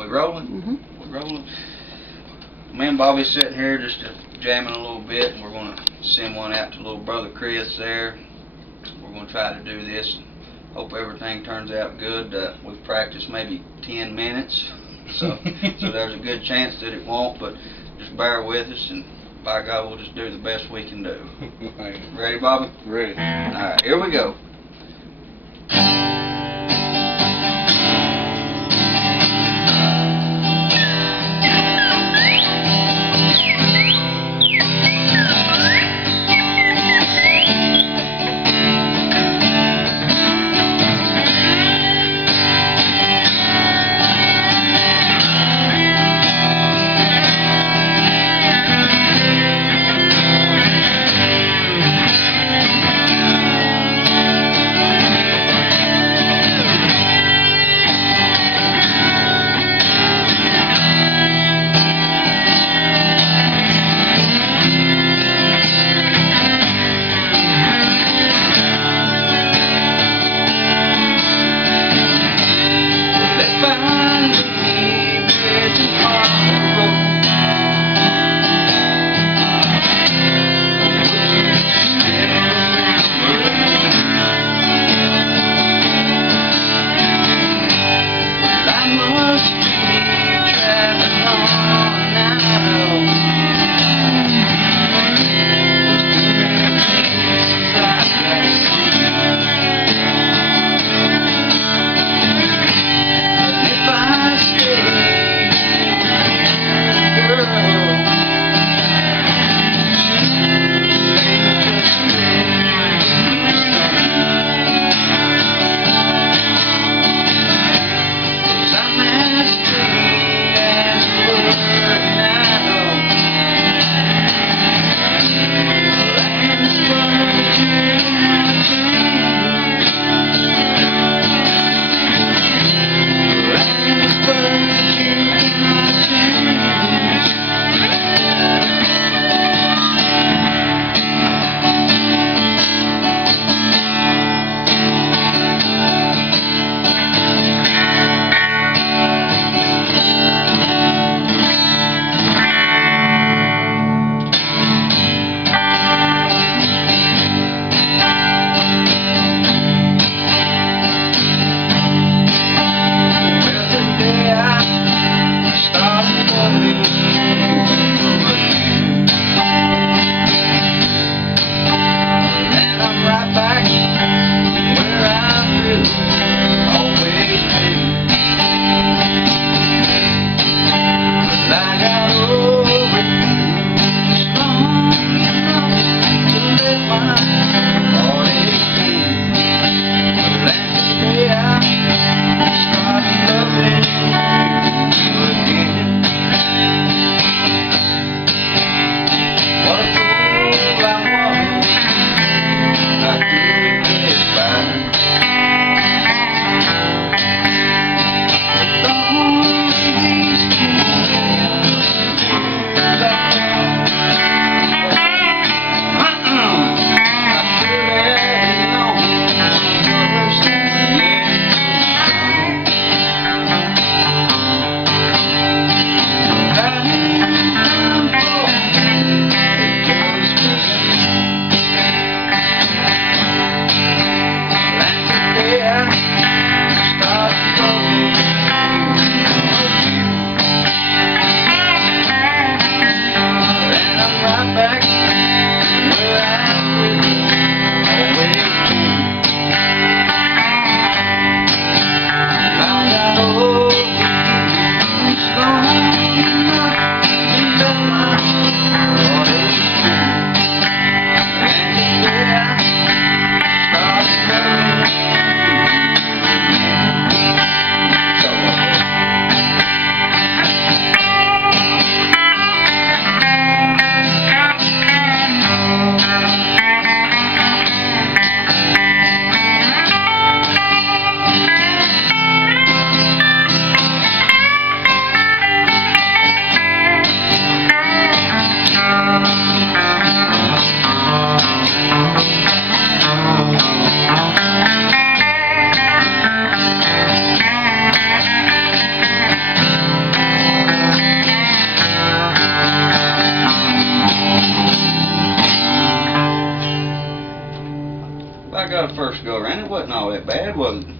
We rolling? Mm-hmm. We're rolling. Me and Bobby's sitting here just jamming a little bit, and we're going to send one out to little brother Chris there. We're going to try to do this. Hope everything turns out good. We've practiced maybe 10 minutes, so there's a good chance that it won't, but just bear with us, and by God, we'll just do the best we can do. Ready, Bobby? Ready. All right, here we go. I got a first go around. It wasn't all that bad, was it?